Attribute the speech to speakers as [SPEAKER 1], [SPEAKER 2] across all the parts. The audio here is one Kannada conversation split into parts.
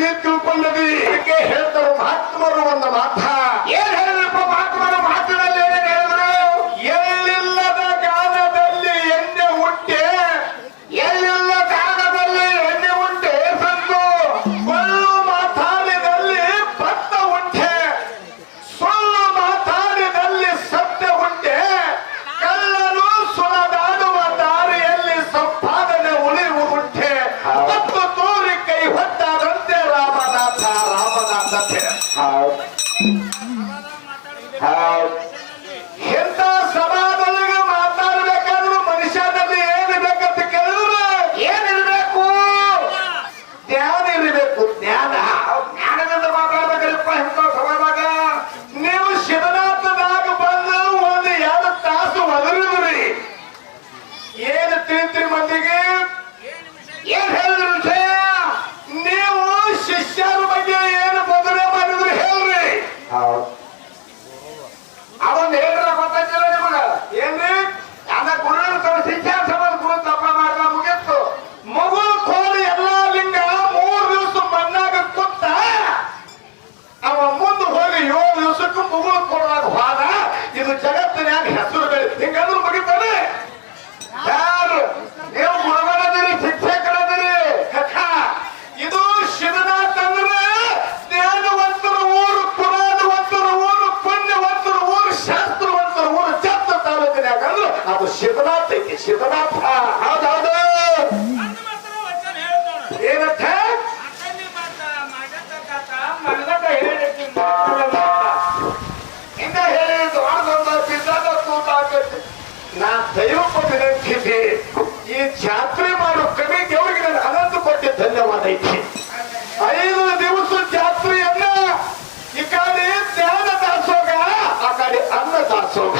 [SPEAKER 1] ನೀನು ತಿಳ್ಕೊಂಡದಿ. ಇದಕ್ಕೆ ಹೇಳ್ತಾರೋ ಮಹಾತ್ಮರು ಒಂದು ಮಾತು. ಮಂದಿಗೆ ಏನ್ ಹೇಳಿದ್ರು ವಿಷಯ ನೀವು ಶಿಷ್ಯರ ಬಗ್ಗೆ ಏನು ಬದನೆ ಮಾಡಿದ್ರು ಹೇಳ್ರಿ. ಅವನ್ ಹೇಳ್ರ ಗೊತ್ತಿಲ್ಲ ನಿಮಗ. ಏನ್ರಿ? ಅಂದ ನನ್ನ ಗುರು ಶಿಷ್ಯ ಸಮಾಜ ಗುರು ತಪ್ಪ ಮಾಡಿದ ಮುಗಿತ್ತು. ಮಗು ಕೋಳಿ ಎಲ್ಲಾ ಲಿಂಗ ಮೂರ್ ದಿವಸ ಮಣ್ಣಾಗ ಕುತ್ತ ಅವ ಮುಂದೆ ಹೋಗಿ ಏಳು ದಿವಸಕ್ಕೂ ಮಗು ಕೊಡಲಾಗ ಹೋದ. ಇದು ಜಗತ್ತಿನ ಹೆಸರು ಬೆಳೆ ಹಿಂಗ ನಾ ದೈವಪದ ನಂಬಿದ್ದೆ ಈ ಜಾತ್ರೆ ಮಾಡೋ ಕಮಿಟಿ ದೇವರಿಗೆ ನಾನು ಅನಂತ ಕೊಟ್ಟೆ ಧನ್ಯವಾದ ಐತಿ. ಐದು ದಿವಸ ಜಾತ್ರೆಯನ್ನ ಈ ಕಡೆ ಜ್ಞಾನ ದಾಸೋಗ ಆ ಕಡೆ ಅನ್ನ ದಾಸೋಗ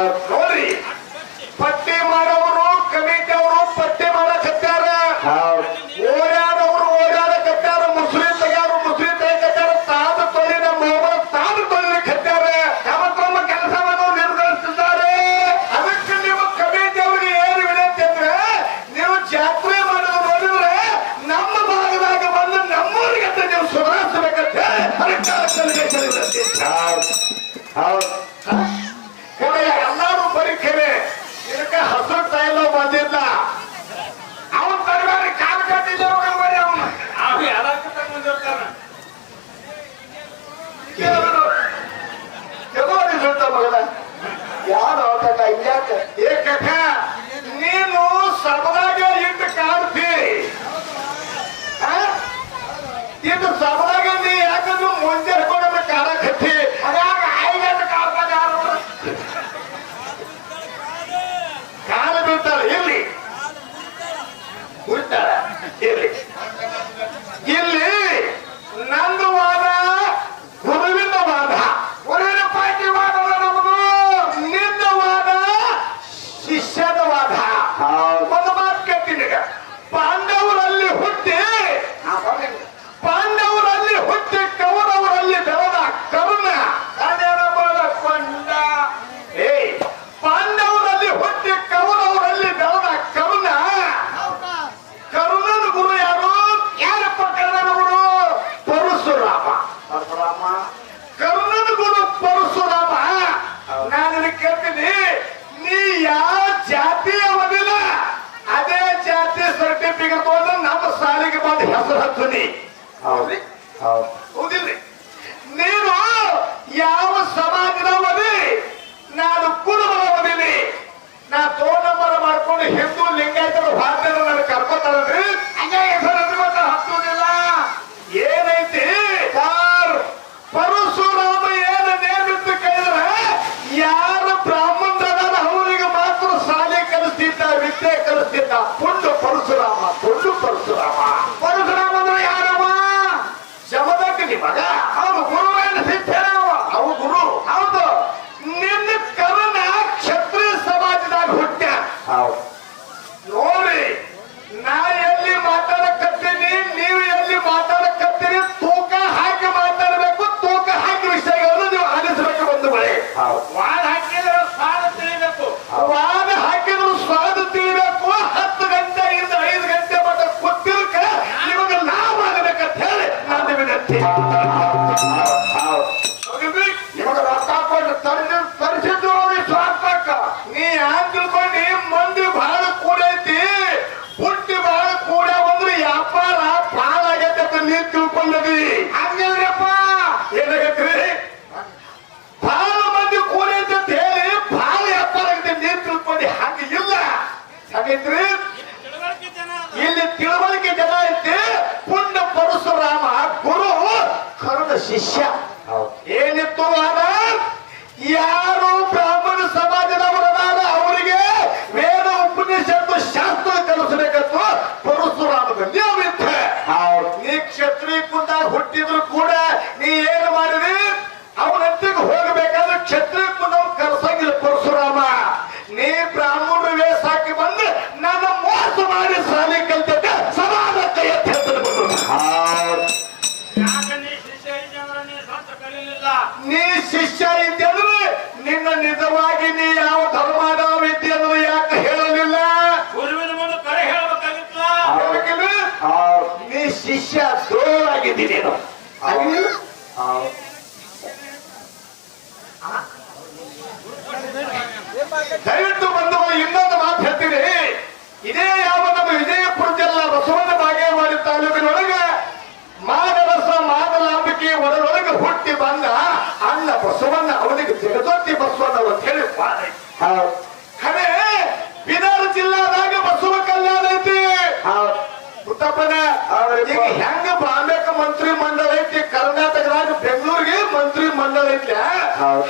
[SPEAKER 1] Но ತೆಗೆದುಕೊಂಡು ನಮ್ಮ ಸಾಲಿಗೆ ಬಂದು ಹೆಸರು ಹಚ್ಚುನಿ. ಹೌದ್ರಿ ಹೌದಿಲ್ರಿ? ನೀನು ಯಾವ ಸಮಾಜದ ಮದಿ ನಾನು ಕುಲಮರ ಮದಿನಿ ನಾ ತೋ ನಂಬರ್ ಮಾಡ್ಕೊಂಡು ಹಿಂದೂ ಲಿಂಗಾಯತರು ಭಾರತೀಯರು ನನಗೆ ಕರ್ಕೊತಾರಲ್ರಿ ನೀ ನಿನ್ನ ನಿಜವಾಗಿ ನೀ ಯಾವ ಧರ್ಮದ ವಿದ್ಯೆ ಅನ್ನೋದು ಯಾಕೆ ಹೇಳಲಿಲ್ಲ?
[SPEAKER 2] ಗುರುವಿನ ಮುಂದೆ ಕರೆ ಹೇಳ್ಬೇಕಾಗಿತ್ತಲ್ಲ?
[SPEAKER 1] ನೀ ಶಿಷ್ಯ ದೋರಾಗಿದ್ದೀನಿ ನೀನು? ದಯವಿಟ್ಟು ಬಂದು ಇನ್ನೊಂದು ಮಾತು ಹೇಳ್ತೀನಿ. ಇದೇ ಯಾವ ನಮ್ಮ ವಿಜಯಪುರ ಜಿಲ್ಲಾ ಬಸವನ ಬಾಗೇವಾಡಿ ತಾಲೂಕಿನೊಳಗೆ ಮಾದರಸ ಮಾದಲಾಂಬಿಕೆ ಒಳಗೊಳಗೆ ಹುಟ್ಟಿ ಬಂದ ಅಣ್ಣ ಬಸವಣ್ಣ ಅವನಿಗೆ ಜಗದೋತಿ ಬಸವಣ್ಣ ಅಂತ ಹೇಳಿ ಖರೆ ಬೀದರ್ ಜಿಲ್ಲಾದಾಗ ಬಸವ ಕಲ್ಯಾಣ ಐತಿ. ಮುತ್ತಪ್ಪನ ಈಗ ಹೆಂಗ ಬಾಂಬೆಕ ಮಂತ್ರಿ ಮಂಡಳ ಐತಿ ಕರ್ನಾಟಕದಾಗ ಬೆಂಗಳೂರಿಗೆ ಮಂತ್ರಿ ಮಂಡಳ ಐತಿ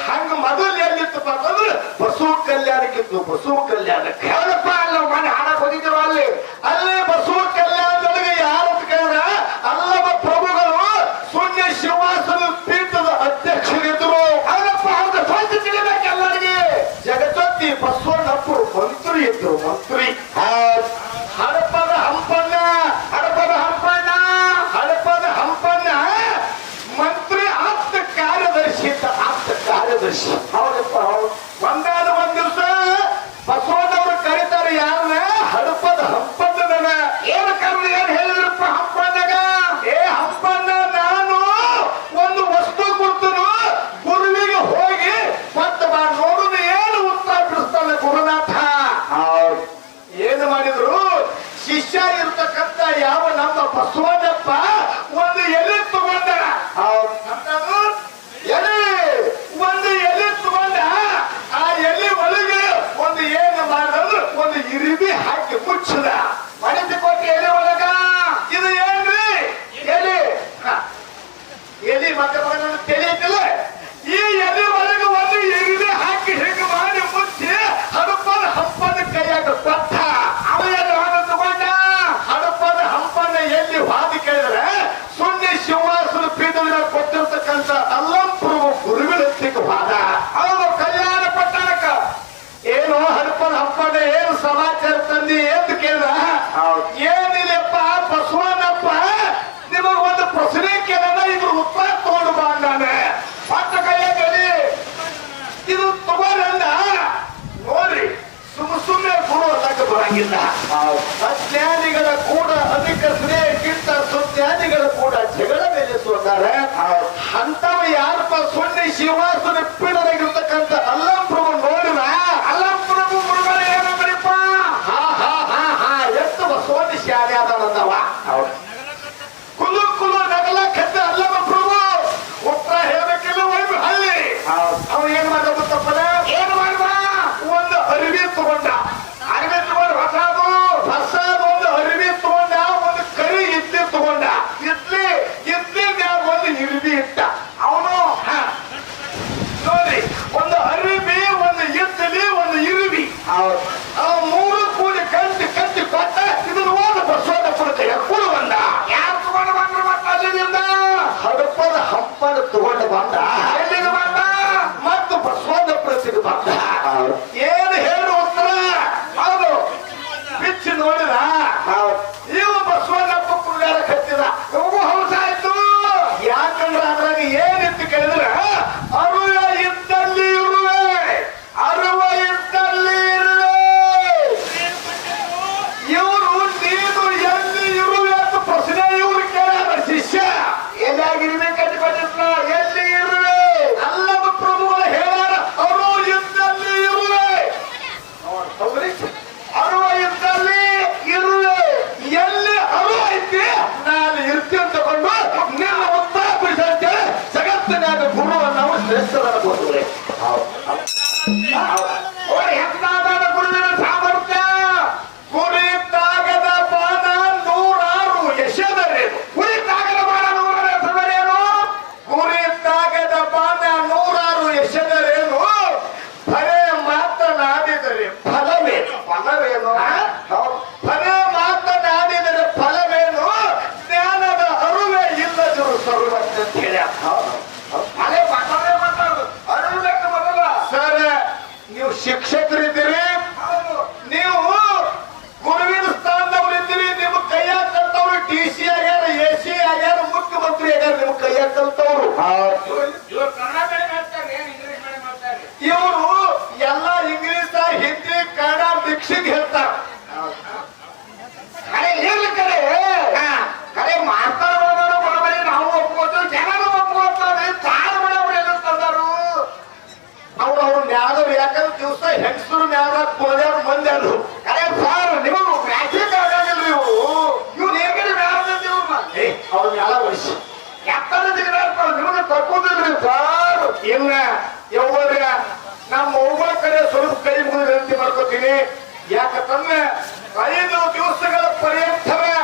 [SPEAKER 1] ಹಂಗ ಮೊದಲು ಎಲ್ಲಿತ್ತಪ್ಪ ಅಂತಂದ್ರೆ ಬಸವ ಕಲ್ಯಾಣಕ್ಕಿತ್ತು ಬಸವ ಕಲ್ಯಾಣಕ್ಕೆ. ಹೇಳಪ್ಪ ಅಲ್ಲ ಮನೆ ಹಣ ಬಂದಿದ್ರು ಅಲ್ಲಿ. ಅಲ್ಲಿ ಬಸವ ಕಲ್ಯಾಣದೊಳಗೆ ಮಂತ್ರಿ ಇದ್ರು ಮಂತ್ರಿ ಹಡಪದ ಹಂಪಣ್ಣ ಹಡಪದ ಹಂಪಣ್ಣ ಹಡಪದ ಹಂಪಣ್ಣ ಮಂತ್ರಿ ಆಪ್ತ ಕಾರ್ಯದರ್ಶಿ ಇದ್ದ ಆಪ್ತ ಕಾರ್ಯದರ್ಶಿ ಏನು ಸಮಾಚಾರ ತಂದಿ ಎಂದು ಕೇಳಿದ? ಏನಿದೆಪ್ಪ? ಬಸವಣ್ಣಪ್ಪ ನಿಮಗ್ ಒಂದು ಪ್ರಶ್ನೆ ಕೇಳೋಣ ಇದ್ರ ಉತ್ತರ ತಗೊಂಡು ಬಾ ಅಂದಾನೆ. ಪಟ್ಟ ಕೈಯಲ್ಲಿ ಇದು ತಗೊಂಡ ನೋಡ್ರಿ ಸುಮ್ಮ ಸುಮ್ಮನೆ ಕೊಡುವುದಕ್ಕೆ ಬರಂಗಿಲ್ಲ. ಅಜ್ಞಾನಿಗಳ ಕೂಡ ಅಧಿಕ ಸ್ನೇಹಕ್ಕಿಂತ ಸುಜ್ಞಾನಿಗಳ ಕೂಡ ಜಗಳ ಬೆಳೆಸುತ್ತಾರೆ ಅಂತವ ಯಾರಪ್ಪ? ಸೊನ್ನೆ ಶಿವಾಸನ ಪೀಡನಾಗಿರ್ತಕ್ಕಂಥ করছে বান্দা ಮ್ಯಾಗ ಯಾಕಂದ್ರೆ ದಿವಸ ಹೆಂಗಸರು ಮ್ಯಾಗ ಕುಣದ್ಯಾರ ಮಂದಿ ಅದು ಅರೆ ಸರ್ ನಿಮಗೆ ಮ್ಯಾಜಿಕ್ ಆಗಂಗಿಲ್ಲ ನೀವು ಇವ್ರು ಹೇಗಿದೆ ಮ್ಯಾಗ ಏ, ಅವ್ರ ಮ್ಯಾಲ ವಹಿಸಿ ಯಾಕಂದ್ರೆ ತೆಗೆದಾಡ್ತಾರ ನಿಮಗೆ ತಕ್ಕೋದಿಲ್ರಿ ಸರ್ ಇನ್ನ ಯವ್ವರ ನಮ್ಮ ಅವ್ವ ಕಡೆ ಸ್ವಲ್ಪ ಕೈ ಮುಗಿದು ವಿನಂತಿ ಮಾಡ್ಕೋತೀನಿ. ಯಾಕಂತಂದ್ರೆ ಐದು ದಿವಸಗಳ ಪರ್ಯಂತವೇ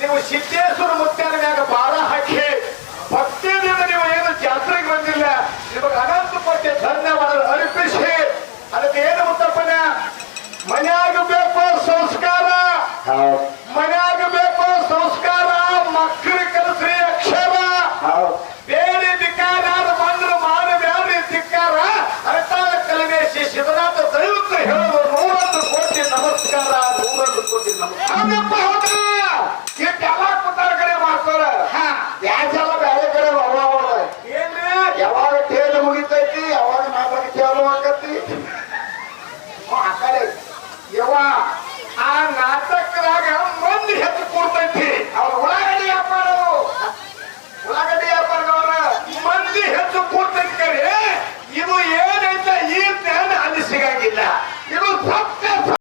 [SPEAKER 1] ನೀವು ಸಿದ್ದೇಶ್ವರ ಮುತ್ಯಾನ ಮ್ಯಾಗ ಭಾಳ